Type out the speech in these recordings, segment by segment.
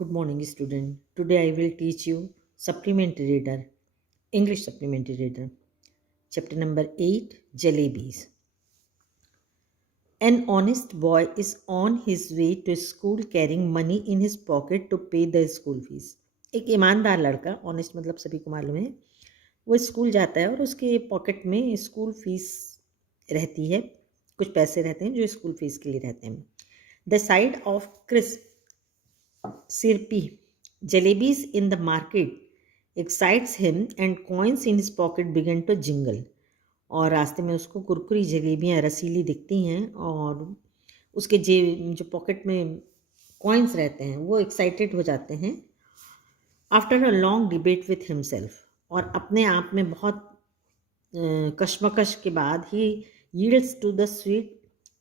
Good morning, student. Today I will teach you supplementary reader, English supplementary reader, chapter number 8, Jalebis. An honest boy is on his way to school carrying money in his pocket to pay the school fees. एक ईमानदार लड़का, honest मतलब सभी को मालूम है, वो school जाता है और उसके पॉकेट में स्कूल फीस रहती है, कुछ पैसे रहते हैं जो स्कूल फीस के लिए रहते हैं. The side of crisp sirpi jalebis in the market excites him and coins in his pocket began to jingle. और रास्ते में उसको कुरकुरी जलेबियाँ रसीली दिखती हैं और उसके जो पॉकेट में कॉइन्स रहते हैं वो एक्साइटेड हो जाते हैं. After a long debate with himself, और अपने आप में बहुत कश्मकश के बाद ही yields to the sweet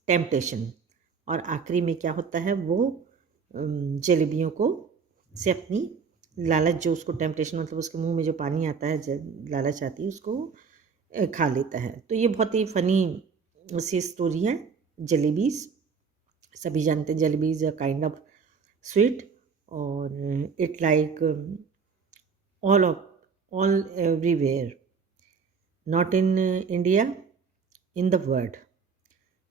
temptation, और आखिरी में क्या होता है, वो जलेबियों को से अपनी लालच, जो उसको टेम्पटेशन मतलब उसके मुंह में जो पानी आता है, लालच आती है, उसको खा लेता है. तो ये बहुत ही फनी सी स्टोरी है. जलेबीज सभी जानते हैं, jalebis a kind of sweet, और it like all everywhere, not in India, in the world.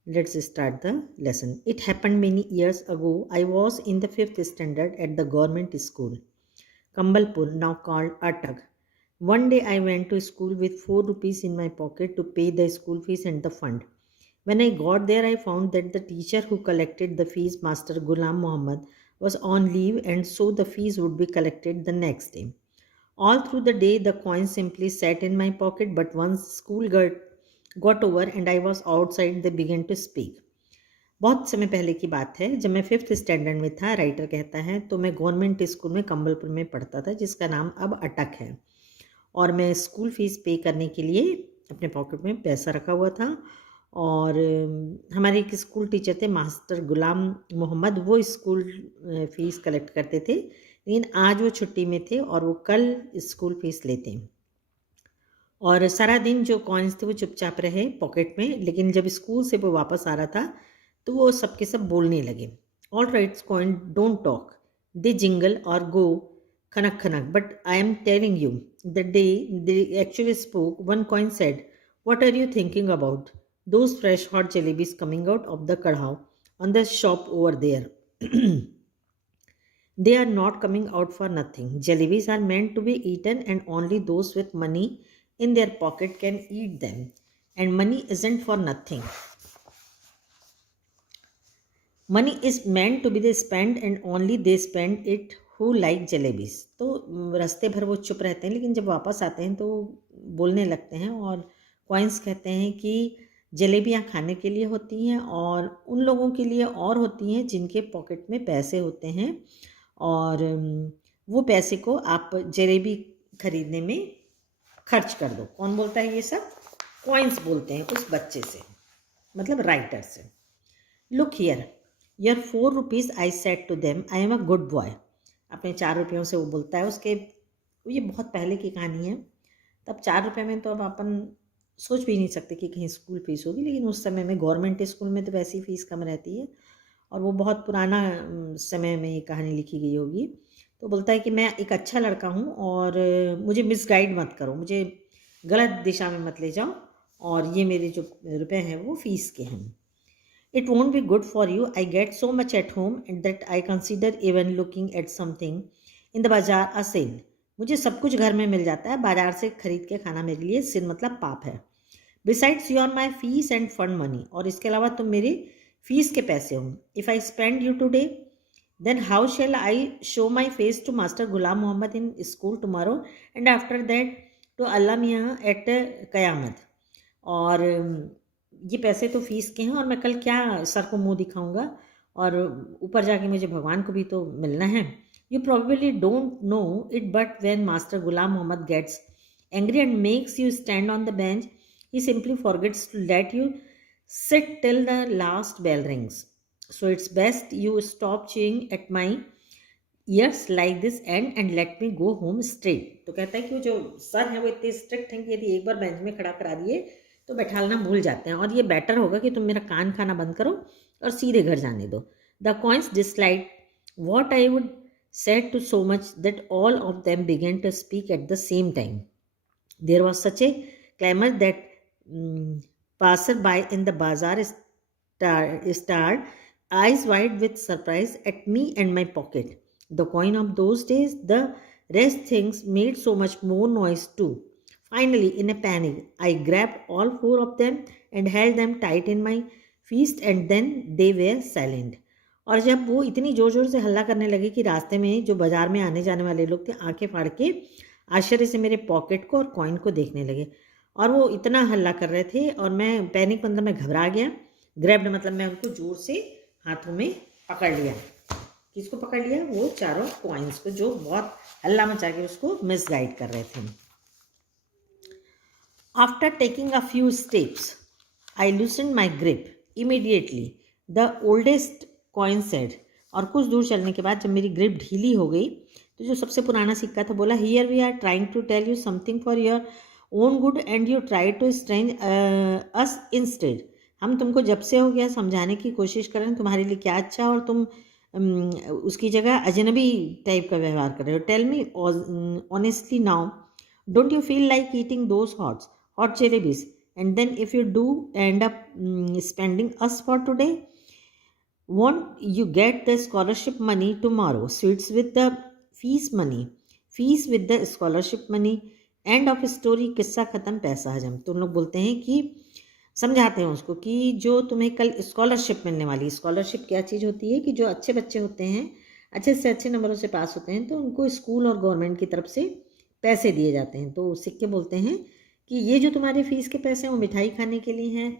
Let's start the lesson. It happened many years ago. I was in the 5th standard at the government school, Kambalpur, now called Atag. One day I went to school with 4 rupees in my pocket to pay the school fees and the fund. When I got there, I found that the teacher who collected the fees, Master Ghulam Muhammad, was on leave, and so the fees would be collected the next day. All through the day, the coins simply sat in my pocket, but once school got over and I was outside, they began to speak. बहुत समय पहले की बात है, जब मैं 5th standard में था, राइटर कहता है, तो मैं गवर्नमेंट स्कूल में कंबलपुर में पढ़ता था, जिसका नाम अब अटक है. और मैं स्कूल फीस पे करने के लिए अपने पॉकेट में पैसा रखा हुआ था. और हमारे एक स्कूल टीचर थे, मास्टर गुलाम मोहम्मद, वो स्कूल फीस कलेक्ट करते थे, लेकिन आज वो छुट्टी में थे और वो कल स्कूल फीस लेते हैं. और सारा दिन जो कॉइन्स थे वो चुपचाप रहे पॉकेट में, लेकिन जब स्कूल से वो वापस आ रहा था तो वो सबके सब बोलने लगे. All rights coin don't talk, they jingle और गो खनक खनक, but I am telling you the day they actually spoke, one coin said, what are you thinking about those fresh hot jalebis coming out of the kadhav on the shop over there. They are not coming out for nothing. Jalebis are meant to be eaten, and only those with money in their pocket can eat them. And money isn't for nothing. Money is meant to be they spend, and only they spend it who like jalebis. तो रास्ते भर वो चुप रहते हैं, लेकिन जब वापस आते हैं तो बोलने लगते हैं, और कॉइन्स कहते हैं कि जलेबियाँ खाने के लिए होती हैं और उन लोगों के लिए और होती हैं जिनके पॉकेट में पैसे होते हैं, और वो पैसे को आप जलेबी खरीदने में खर्च कर दो. कौन बोलता है ये सब? कॉइन्स बोलते हैं उस बच्चे से, मतलब राइटर से. Look here, your 4 rupees, I said to them, I am a good boy. अपने 4 रुपयों से वो बोलता है उसके. ये बहुत पहले की कहानी है, तब 4 रुपये में तो अब अपन सोच भी नहीं सकते कि कहीं स्कूल फीस होगी, लेकिन उस समय में गवर्नमेंट स्कूल में तो वैसी फ़ीस कम रहती है, और वो बहुत पुराना समय में ये कहानी लिखी गई होगी. तो बोलता है कि मैं एक अच्छा लड़का हूँ और मुझे मिसगाइड मत करो, मुझे गलत दिशा में मत ले जाओ, और ये मेरे जो रुपए हैं वो फीस के हैं. It won't be good for you, I get so much at home and that I consider even looking at something in the बाजार अ सिन. मुझे सब कुछ घर में मिल जाता है, बाजार से खरीद के खाना मेरे लिए सिन मतलब पाप है. Besides you are my fees and fund money, और इसके अलावा तुम मेरे फीस के पैसे हो. If I spend you today, then how shall I show my face to Master Ghulam Muhammad in school tomorrow, and after that to Allah Miyan at क़यामत. और ये पैसे तो फीस के हैं, और मैं कल क्या सर को मुंह दिखाऊंगा, और ऊपर जाके मुझे भगवान को भी तो मिलना है. You probably don't know it, but when Master Ghulam Muhammad gets angry and makes you stand on the bench, he simply forgets to let you sit till the last bell rings. So it's best you stop chewing at my ears like this and let me go home straight. तो कहता है कि वो जो sir है वो इतने strict हैं कि यदि एक बार बेंच में खड़ा करा दिए तो बैठालना भूल जाते हैं, और ये बेटर होगा कि तुम मेरा कान खाना बंद करो और सीधे घर जाने दो. The coins dislike, what I would said to so much that all of them began to speak at the same time. There was such a clamor that passer-by in the bazaar stared, eyes wide with surprise at me and my pocket. The coin of those days, the rest things made so much more noise too. Finally, in a panic, I grabbed all four of them and held them tight in my fist, and then they were silent. और जब वो इतनी जोर जोर से हल्ला करने लगे कि रास्ते में जो बाजार में आने जाने वाले लोग थे आंखें फाड़ के आश्चर्य से मेरे पॉकेट को और कॉइन को देखने लगे, और वो इतना हल्ला कर रहे थे और मैं पैनिक मतलब मैं घबरा गया। ग्रैब्ड मतलब मैं उनको जोर से हाथों में पकड़ लिया। किसको पकड़ लिया? वो चारों कॉइन्स को, जो बहुत हल्ला मचा के उसको मिसगाइड कर रहे थे। After taking a few steps I loosened my grip immediately, the oldest coin said. और कुछ दूर चलने के बाद जब मेरी ग्रिप ढीली हो गई तो जो सबसे पुराना सिक्का था बोला, here we are trying to tell you something for your own good and you try to strange us instead. हम तुमको जब से हो गया समझाने की कोशिश कर रहे हैं तुम्हारे लिए क्या अच्छा, और तुम उसकी जगह अजनबी टाइप का व्यवहार कर रहे हो। Tell me honestly now, don't you feel like eating those hot jalebis, and then if you do end up spending us for today, won't you get the scholarship money tomorrow? Sweets with the fees money, fees with the scholarship money, end of story, किस्सा ख़त्म पैसा हजम। तो लोग बोलते हैं कि समझाते हैं उसको कि जो तुम्हें कल स्कॉलरशिप मिलने वाली, स्कॉलरशिप क्या चीज़ होती है कि जो अच्छे बच्चे होते हैं, अच्छे से अच्छे नंबरों से पास होते हैं, तो उनको स्कूल और गवर्नमेंट की तरफ से पैसे दिए जाते हैं। तो सिक्के बोलते हैं कि ये जो तुम्हारे फीस के पैसे हैं वो मिठाई खाने के लिए हैं,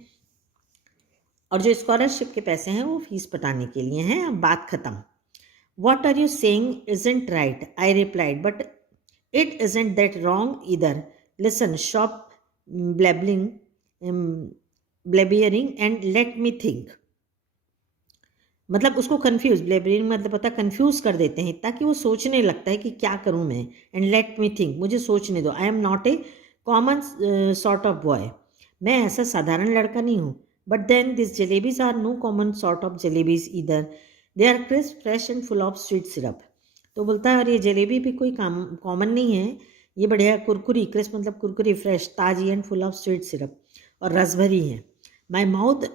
और जो स्कॉलरशिप के पैसे हैं वो फीस पटाने के लिए हैं। अब बात खत्म। What are you saying isn't right, I replied, but it isn't that wrong either. Listen, shop babbling blabbering and let me think. मतलब उसको कन्फ्यूज, ब्लेबियरिंग मतलब पता कन्फ्यूज कर देते हैं ताकि वो सोचने लगता है कि क्या करूं मैं, एंड लेट मी थिंक, मुझे सोचने दो। I am not a common sort of boy, मैं ऐसा साधारण लड़का नहीं हूँ। But then these jalebis are no common sort of jalebis either. They are crisp, fresh and full of sweet syrup. तो बोलता है और ये जलेबी भी कोई कॉमन नहीं है, ये बढ़िया कुरकुरी, क्रिस्प मतलब कुरकुरी, फ्रेश, ताजी and full of sweet syrup, और रस भरी है। My mouth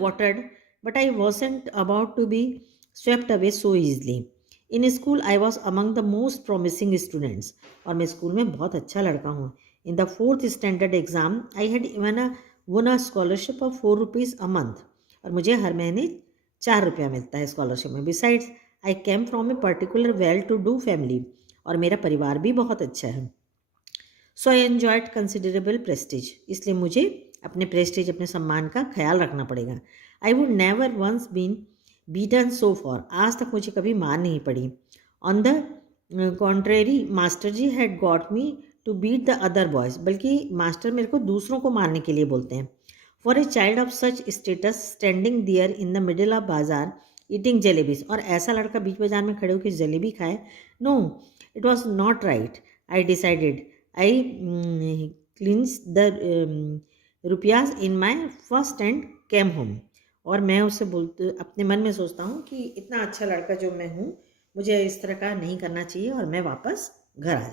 watered but I wasn't about to be swept away so easily. In school I was among the most promising students, और मैं स्कूल में बहुत अच्छा लड़का हूँ। In the 4th standard exam I had even won a scholarship of 4 rupees a month, और मुझे हर महीने 4 रुपया मिलता है स्कॉलरशिप में। Besides I came from a particular well to do family, और मेरा परिवार भी बहुत अच्छा है। So I enjoyed considerable prestige, इसलिए मुझे अपने प्रेस्टीज, अपने सम्मान का ख्याल रखना पड़ेगा। I would never once been beaten so far, आज तक मुझे कभी मार नहीं पड़ी। On the contrary master ji had got me to beat the other boys, बल्कि मास्टर मेरे को दूसरों को मारने के लिए बोलते हैं। For a child of such status standing there in the middle of bazaar eating jalebis, और ऐसा लड़का बीच बाजार में खड़े होकर जलेबी खाए, no it was not right. I decided, I clinch the rupayas in my first and came home. और मैं उससे बोलते अपने मन में सोचता हूँ कि इतना अच्छा लड़का जो मैं हूँ, मुझे इस तरह का नहीं करना चाहिए, और मैं वापस घर आ